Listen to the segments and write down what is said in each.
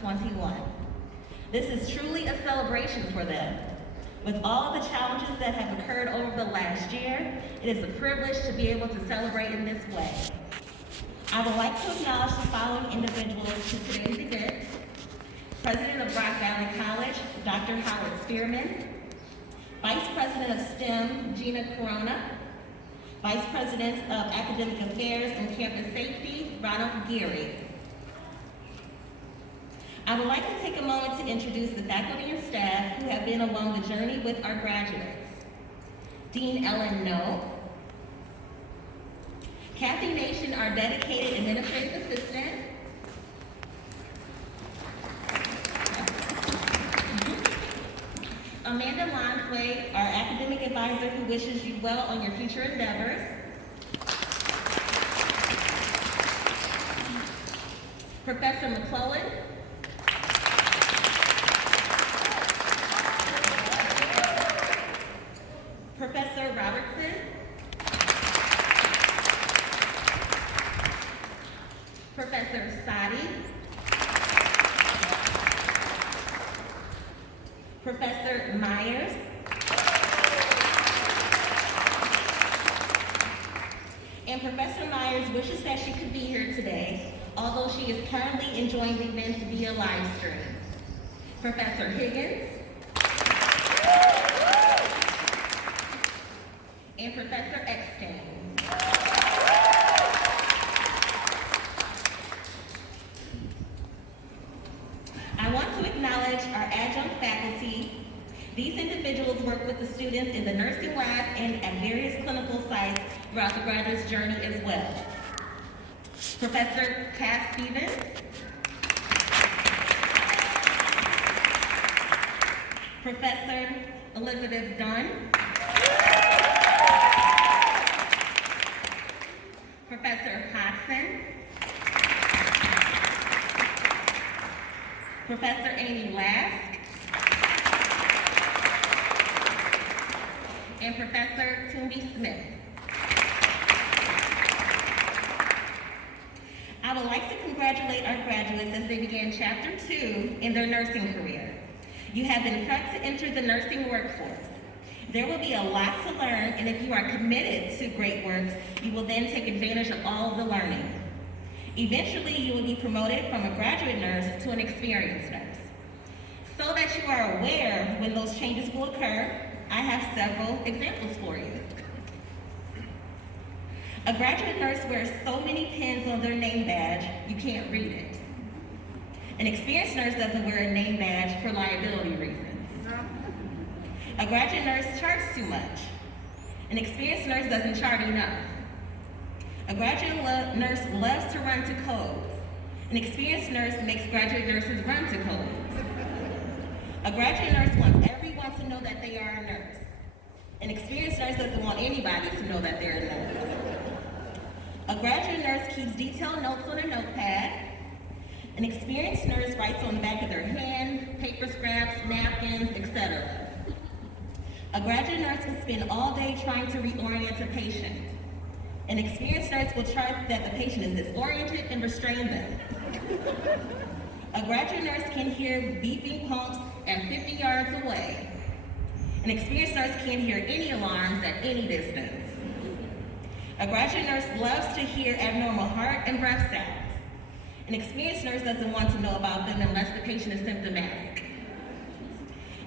2021. This is truly a celebration for them. With all of the challenges that have occurred over the last year, it is a privilege to be able to celebrate in this way. I would like to acknowledge the following individuals to today's event. President of Rock Valley College, Dr. Howard Spearman. Vice President of STEM, Gina Corona. Vice President of Academic Affairs and Campus Safety, Ronald Geary. I would like to take a moment to introduce the faculty and staff who have been along the journey with our graduates. Dean Ellen No. Kathy Nation, our dedicated administrative assistant. Amanda Lonsway, our academic advisor who wishes you well on your future endeavors. Professor McClellan. Professor Robertson. Professor Sadi. Professor Myers. And Professor Myers wishes that she could be here today, although she is currently enjoying the events via live stream. Professor Higgins. And Professor Eckstein. I want to acknowledge our adjunct faculty. These individuals work with the students in the nursing lab and at various clinical sites throughout the graduate's journey as well. Professor Cass Stevens. Professor Elizabeth Dunn. Professor Hodson. Professor Amy Lask. And Professor Toomey Smith. I would like to congratulate our graduates as they begin Chapter 2 in their nursing career. You have been prepped to enter the nursing workforce. There will be a lot to learn, and if you are committed to great works, you will then take advantage of all of the learning. Eventually, you will be promoted from a graduate nurse to an experienced nurse. So that you are aware when those changes will occur, I have several examples for you. A graduate nurse wears so many pins on their name badge, you can't read it. An experienced nurse doesn't wear a name badge for liability reasons. A graduate nurse charts too much. An experienced nurse doesn't chart enough. A graduate nurse loves to run to codes. An experienced nurse makes graduate nurses run to codes. A graduate nurse wants everyone to know that they are a nurse. An experienced nurse doesn't want anybody to know that they're a nurse. A graduate nurse keeps detailed notes on a notepad. An experienced nurse writes on the back of their hand, paper scraps, napkins, etc. A graduate nurse will spend all day trying to reorient a patient. An experienced nurse will chart that the patient is disoriented and restrain them. A graduate nurse can hear beeping pumps at 50 yards away. An experienced nurse can't hear any alarms at any distance. A graduate nurse loves to hear abnormal heart and breath sounds. An experienced nurse doesn't want to know about them unless the patient is symptomatic.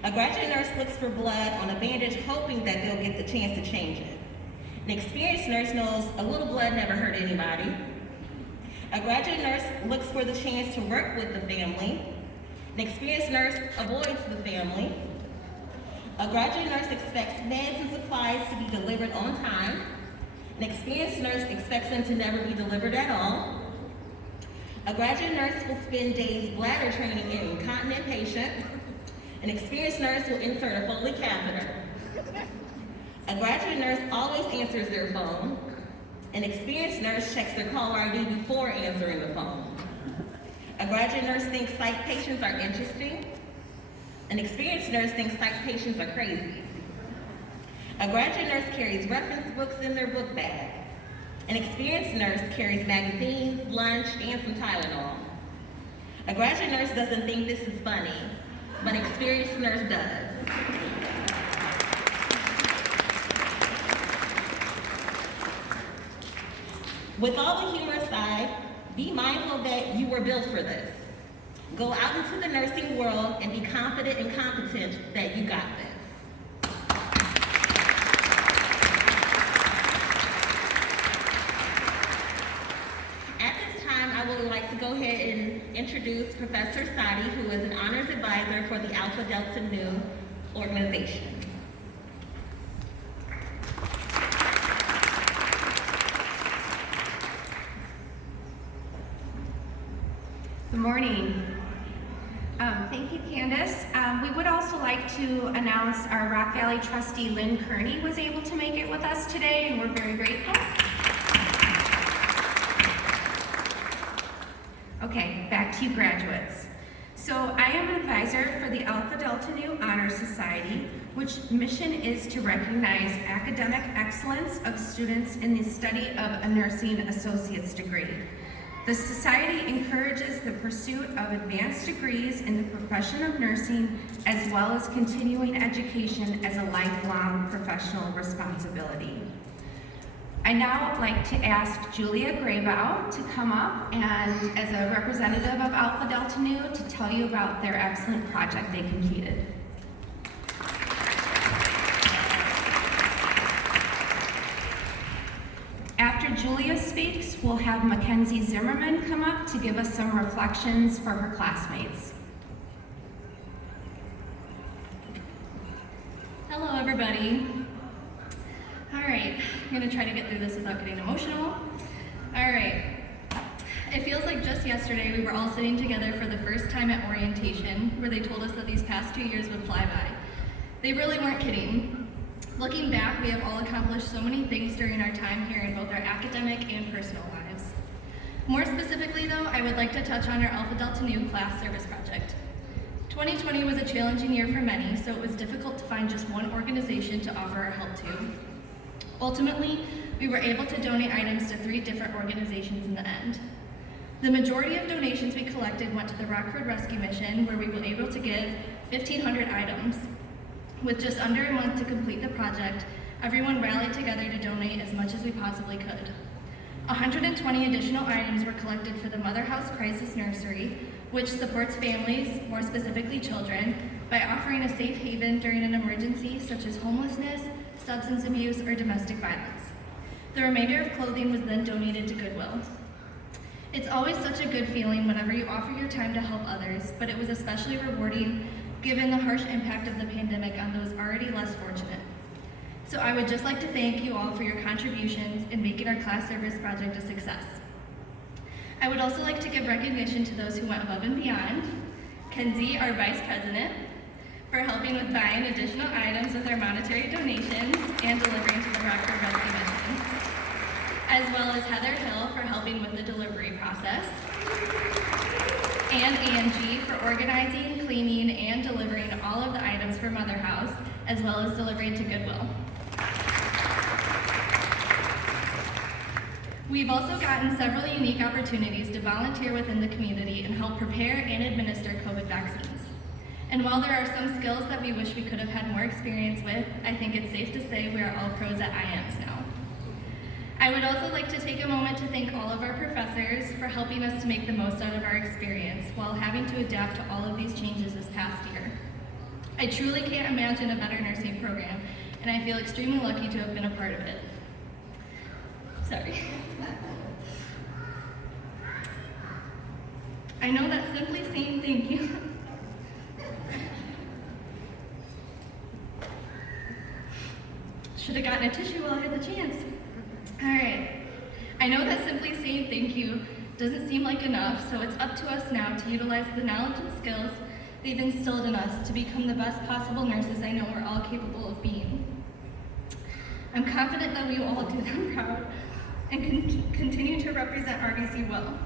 A graduate nurse looks for blood on a bandage hoping that they'll get the chance to change it. An experienced nurse knows a little blood never hurt anybody. A graduate nurse looks for the chance to work with the family. An experienced nurse avoids the family. A graduate nurse expects meds and supplies to be delivered on time. An experienced nurse expects them to never be delivered at all. A graduate nurse will spend days bladder training an incontinent patient. An experienced nurse will insert a Foley catheter. A graduate nurse always answers their phone. An experienced nurse checks their caller ID before answering the phone. A graduate nurse thinks psych patients are interesting. An experienced nurse thinks psych patients are crazy. A graduate nurse carries reference books in their book bag. An experienced nurse carries magazines, lunch, and some Tylenol. A graduate nurse doesn't think this is funny, but an experienced nurse does. With all the humor aside, be mindful that you were built for this. Go out into the nursing world and be confident and competent that you got this. At this time, I would like to go ahead and introduce Professor Sadi, who is an honors advisor for the Alpha Delta Nu organization. Good morning. Thank you, Candace. We would also like to announce our Rock Valley trustee, Lynn Kearney, was able to make it with us today, and we're very grateful. Okay, back to you graduates. So I am an advisor for the Alpha Delta Nu Honor Society, which mission is to recognize academic excellence of students in the study of a nursing associate's degree. The Society encourages the pursuit of advanced degrees in the profession of nursing, as well as continuing education as a lifelong professional responsibility. I now like to ask Julia Graybow to come up and, as a representative of Alpha Delta Nu, to tell you about their excellent project they completed. After Julia speaks, we'll have Mackenzie Zimmerman come up to give us some reflections for her classmates. Hello, everybody. All right, I'm gonna try to get through this without getting emotional. All right, it feels like just yesterday we were all sitting together for the first time at orientation, where they told us that these past 2 years would fly by. They really weren't kidding. Looking back, we have all accomplished so many things during our time here in both our academic and personal lives. More specifically though, I would like to touch on our Alpha Delta Nu class service project. 2020 was a challenging year for many, so it was difficult to find just one organization to offer our help to. Ultimately, we were able to donate items to 3 different organizations in the end. The majority of donations we collected went to the Rockford Rescue Mission, where we were able to give 1,500 items. With just under a month to complete the project, everyone rallied together to donate as much as we possibly could. 120 additional items were collected for the Mother House Crisis Nursery, which supports families, more specifically children, by offering a safe haven during an emergency such as homelessness, substance abuse, or domestic violence. The remainder of clothing was then donated to Goodwill. It's always such a good feeling whenever you offer your time to help others, but it was especially rewarding given the harsh impact of the pandemic on those already less fortunate. So I would just like to thank you all for your contributions in making our class service project a success. I would also like to give recognition to those who went above and beyond. Kenzie, our Vice President, for helping with buying additional items with our monetary donations and delivering to the Rockford Rescue Mission, as well as Heather Hill for helping with the delivery process, and Angie for organizing, cleaning, and delivering all of the items for Mother House, as well as delivering to Goodwill. We've also gotten several unique opportunities to volunteer within the community and help prepare and administer COVID vaccines. And while there are some skills that we wish we could have had more experience with, I think it's safe to say we are all pros at IAMS now. I would also like to take a moment to thank all of our professors for helping us to make the most out of our experience while having to adapt to all of these changes this past year. I truly can't imagine a better nursing program, and I feel extremely lucky to have been a part of it. Sorry. I know that simply saying thank you should have gotten a tissue while I had the chance. All right. I know that simply saying thank you doesn't seem like enough, so it's up to us now to utilize the knowledge and skills they've instilled in us to become the best possible nurses I know we're all capable of being. I'm confident that we will all do them proud and continue to represent RVC well.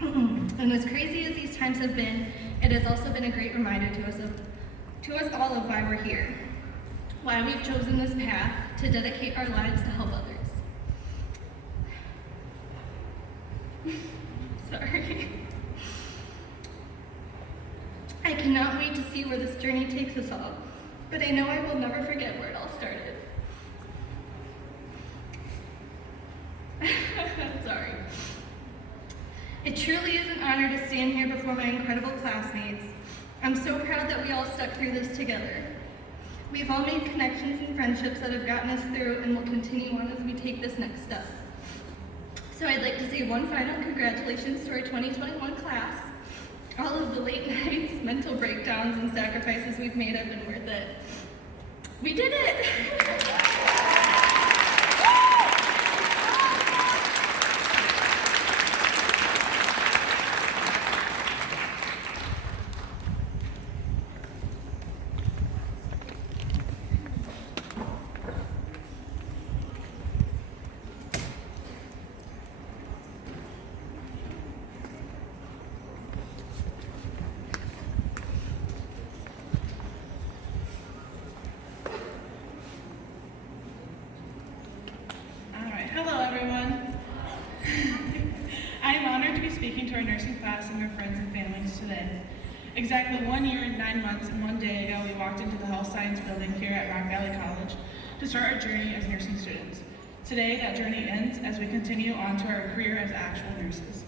And as crazy as these times have been, it has also been a great reminder to us all of why we're here, why we've chosen this path to dedicate our lives to help others. Sorry. I cannot wait to see where this journey takes us all, but I know I will never forget where it all started. Sorry. It truly is an honor to stand here before my incredible classmates. I'm so proud that we all stuck through this together. We've all made connections and friendships that have gotten us through and will continue on as we take this next step. So I'd like to say one final congratulations to our 2021 class. All of the late nights, mental breakdowns, and sacrifices we've made have been worth it. We did it! Hello, everyone. I am honored to be speaking to our nursing class and their friends and families today. Exactly 1 year, 9 months, and 1 day ago, we walked into the Health Science Building here at Rock Valley College to start our journey as nursing students. Today, that journey ends as we continue on to our career as actual nurses.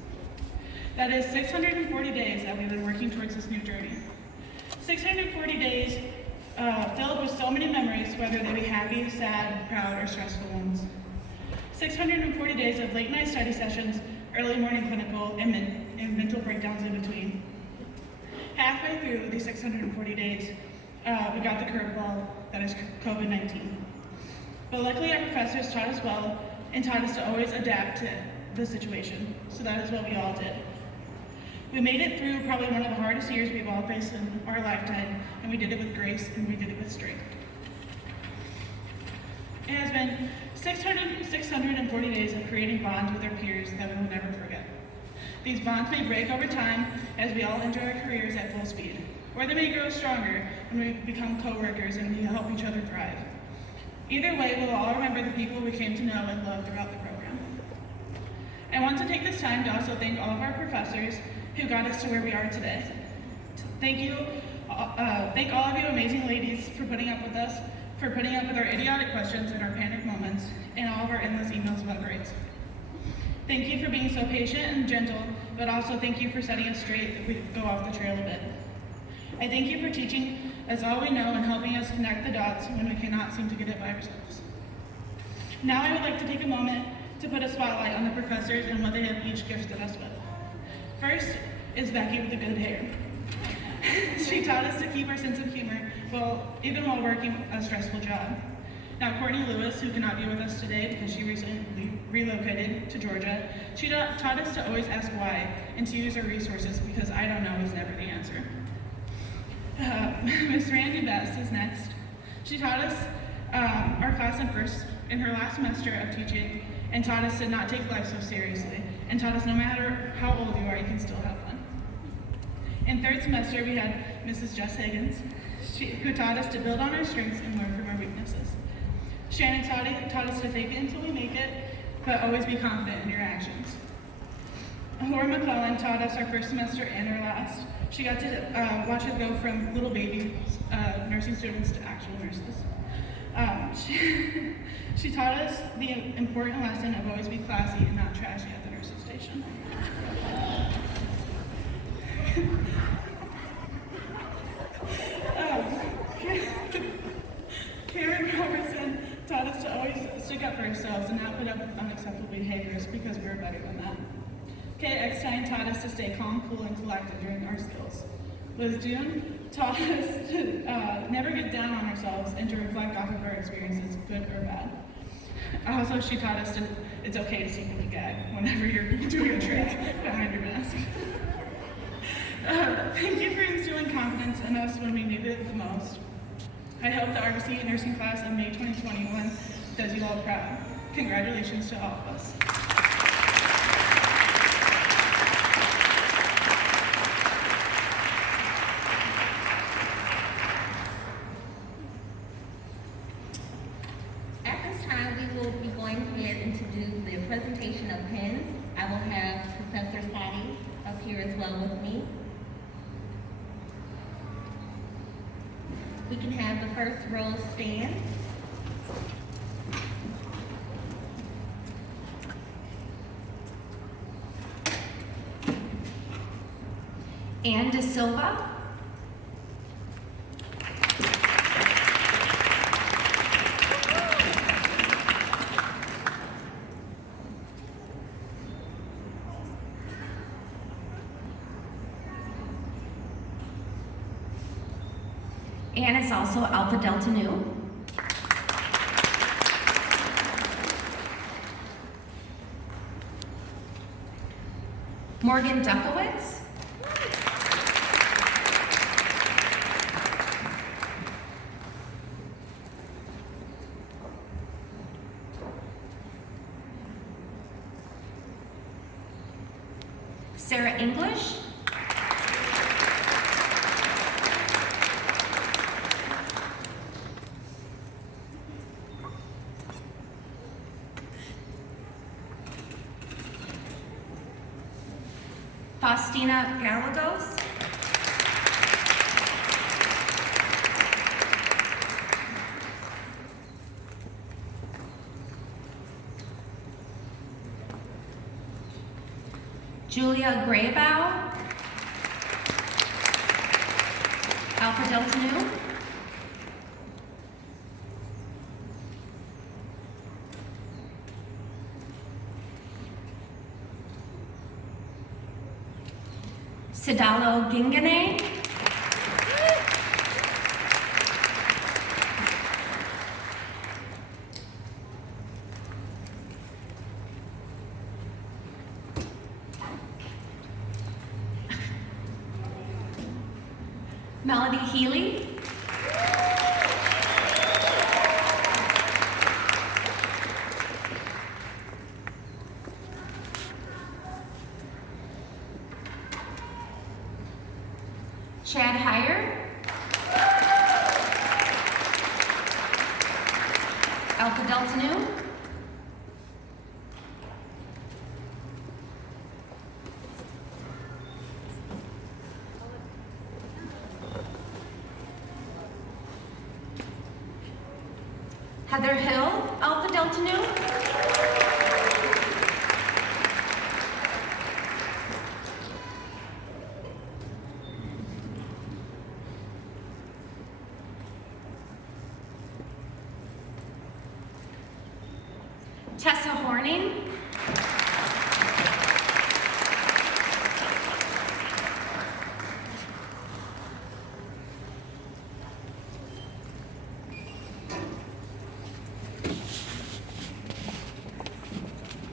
That is 640 days that we've been working towards this new journey. 640 days filled with so many memories, whether they be happy, sad, proud, or stressful ones. 640 days of late night study sessions, early morning clinical, and mental breakdowns in between. Halfway through these 640 days, we got the curveball that is COVID-19. But luckily our professors taught us well and taught us to always adapt to the situation, so that is what we all did. We made it through probably one of the hardest years we've all faced in our lifetime, and we did it with grace and we did it with strength. It has been 640 days of creating bonds with our peers that we will never forget. These bonds may break over time as we all enter our careers at full speed, or they may grow stronger when we become co-workers and we help each other thrive. Either way, we'll all remember the people we came to know and love throughout the program. I want to take this time to also thank all of our professors who got us to where we are today. Thank all of you amazing ladies for putting up with us, for putting up with our idiotic questions and our panic moments, and all of our endless emails about grades. Thank you for being so patient and gentle, but also thank you for setting us straight if we go off the trail a bit. I thank you for teaching us all we know and helping us connect the dots when we cannot seem to get it by ourselves. Now I would like to take a moment to put a spotlight on the professors and what they have each gifted us with. First is Becky with the good hair. She taught us to keep our sense of humor even while working a stressful job. Now Courtney Lewis, who cannot be with us today because she recently relocated to Georgia, she taught us to always ask why and to use our resources because I don't know is never the answer. Miss Randy Best is next. She taught us our class in her last semester of teaching and taught us to not take life so seriously and taught us no matter how old you are, you can still have fun. In third semester, we had Mrs. Jess Higgins, who taught us to build on our strengths and learn from our weaknesses. Shannon taught us to fake it until we make it, but always be confident in your actions. Laura McClellan taught us our first semester and our last. She got to watch us go from little baby nursing students to actual nurses. She taught us the important lesson of always be classy and not trashy at the nurse's station. Karen Robertson taught us to always stick up for ourselves and not put up with unacceptable behaviors because we were better than that. Kay Eckstein taught us to stay calm, cool, and collected during our skills. Liz June taught us to never get down on ourselves and to reflect off of our experiences, good or bad. Also, she taught us it's okay to secretly gag whenever you're doing a trick behind your mask. Thank you for instilling confidence in us when we needed it the most. I hope the RVC nursing class of May 2021 does you all proud. Congratulations to all of us. At this time, we will be going ahead and to do the presentation of pens. I will have Professor Sadi up here as well with me. We can have the first row stand. Ann De Silva. Ann is also Alpha Delta Nu. Morgan Duckowitz. Sarah English. Faustina Galagos. Julia Graybow. Alpha Delta Nu. Sidalo Gingane. Melody Healy. Chad Heyer. Alpha Delta Nu. Heather Hill, Alpha Delta Nu. Tessa Horning.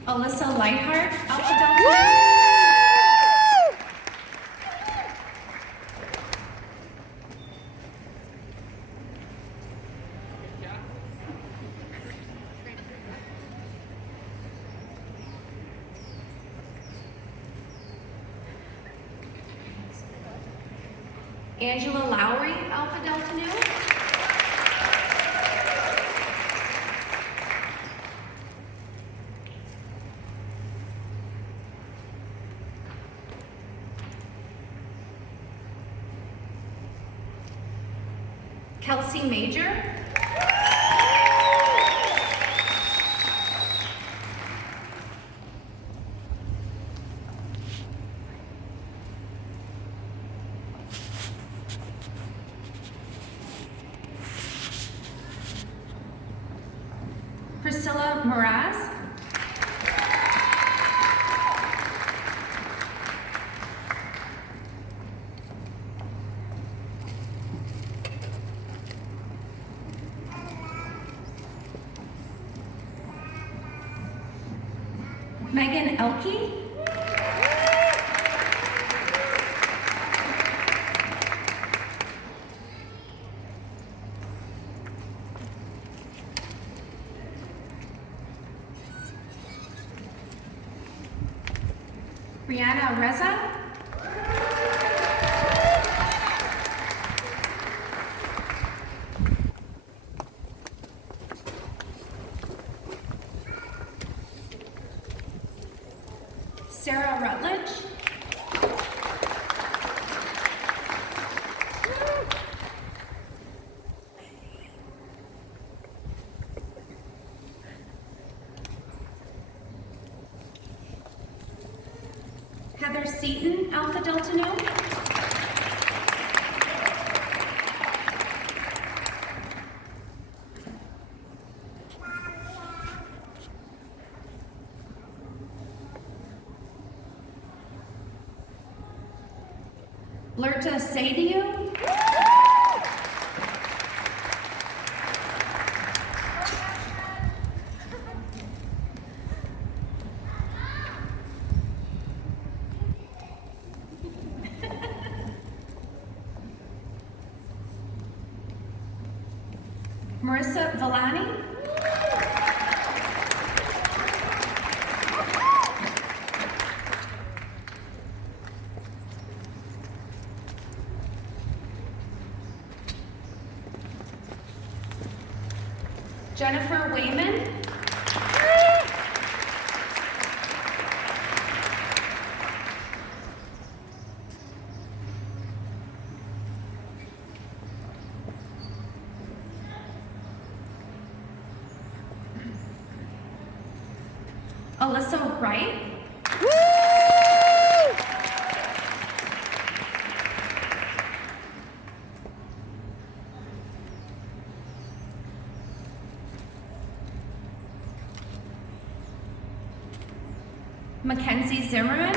Alyssa Lightheart, Alpha Delta Nu. Angela Lowry, Alpha Delta Nu. Kelsey Major. Priscilla Moraz. Megan Elke. Brianna Reza. Sarah Rutledge. Heather Seaton, Alpha Delta Nu. Lerta Sadiu. Marissa Villani. Jennifer Wayman. Alyssa Wright. Mackenzie Zimmerman.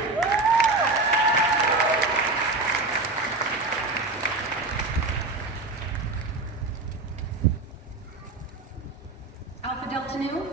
Alpha Delta Nu.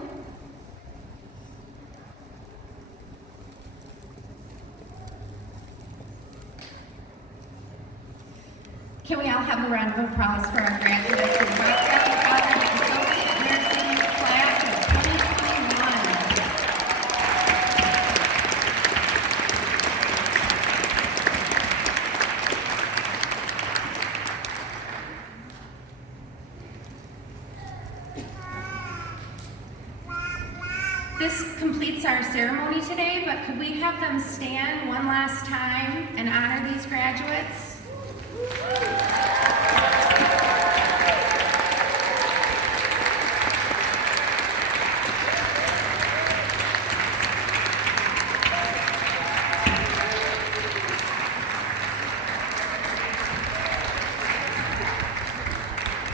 Can we all have a round of applause for our graduates who dropped out of the Associate Nursing class of 2021. This completes our ceremony today, but could we have them stand one last time and honor these graduates?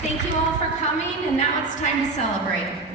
Thank you all for coming, and now it's time to celebrate.